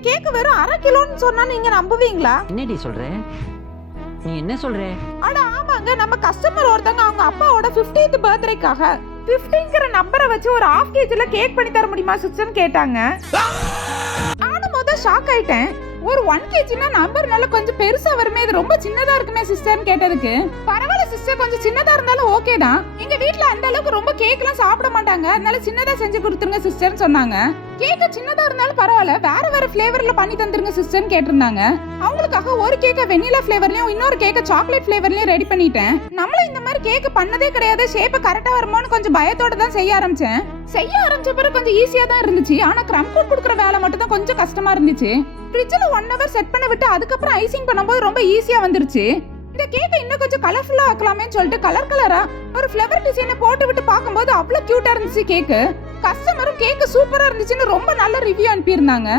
Cake வெறும் 1/2 கிலோன்னு சொன்னா நீங்க நம்புவீங்களா? என்னடி சொல்ற? நீ என்ன சொல்ற? அட ஆமாங்க, நம்ம கஸ்டமர் ஒருத்தங்க அவங்க அப்பாவோட 50th பர்த்டேக்காக 50ங்கிற நம்பரை வச்சு ஒரு 1/2 kgல கேக் பண்ணி தர முடியுமா சிஸ்டர்னு கேட்டாங்க. நானும் ஷாக் ஆயிட்டேன். ஒரு 1 kgனா நம்பர்னால கொஞ்சம் பெருசா வருமே, இது ரொம்ப சின்னதா இருக்குமே சிஸ்டர்னு கேட்டதுக்கு, பரவாயில்ல சிஸ்டர், கொஞ்சம் சின்னதா இருந்தாலும் ஓகே தான், எங்க வீட்ல அந்த அளவுக்கு ரொம்ப கேக்லாம் சாப்பிட மாட்டாங்க, அதனால சின்னதா செஞ்சு கொடுத்துருங்க சிஸ்டர்னு சொன்னாங்க. கேக்க சின்னதா இருந்தாலும் பரவாயில்ல, வேற வேற ஃபிளேவர்ல பண்ணி தந்துருங்க சிஸ்டர்னு கேட்டிருந்தாங்க. அவங்களுக்காக ஒரு கேக்க வெனிலா ஃபிளேவர்லயும் இன்னொரு கேக்க சாக்லேட் ஃபிளேவர்லயும் ரெடி பண்ணிட்டேன். நம்மள இந்த மாதிரி கேக் பண்ணதே கிடையாது, ஷேப் கரெக்டா வருமோன்னு கொஞ்சம் பயத்தோட தான் செய்ய ஆரம்பிச்சேன். செய்ய ஆரம்பிச்ச பிறகு கொஞ்சம் ஈஸியா தான் இருந்துச்சு. ஆனா கிரம் கோட் கொடுக்குற வேலை மட்டும் தான் கொஞ்சம் கஷ்டமா இருந்துச்சு. ஃப்ரிட்ஜ்ல 1 hour செட் பண்ண விட்டு அதுக்கப்புறம் ஐசிங் பண்ணும்போது ரொம்ப ஈஸியா வந்துருச்சு. இந்த கேக்கை இன்னும் கொஞ்சம் கலர்ஃபுல்லா ஆக்கலாமேன்னு சொல்லிட்டு கலர் கலரா ஒரு ஃப்ளவர் டிசைனை போட்டு விட்டு பார்க்கும்போது அவ்வளவு கியூட்டா இருந்துச்சு கேக்கு. கஸ்டமரும் கேக்கு சூப்பரா இருந்துச்சுன்னு ரொம்ப நல்ல ரிவ்யூ அனுப்பியிருந்தாங்க.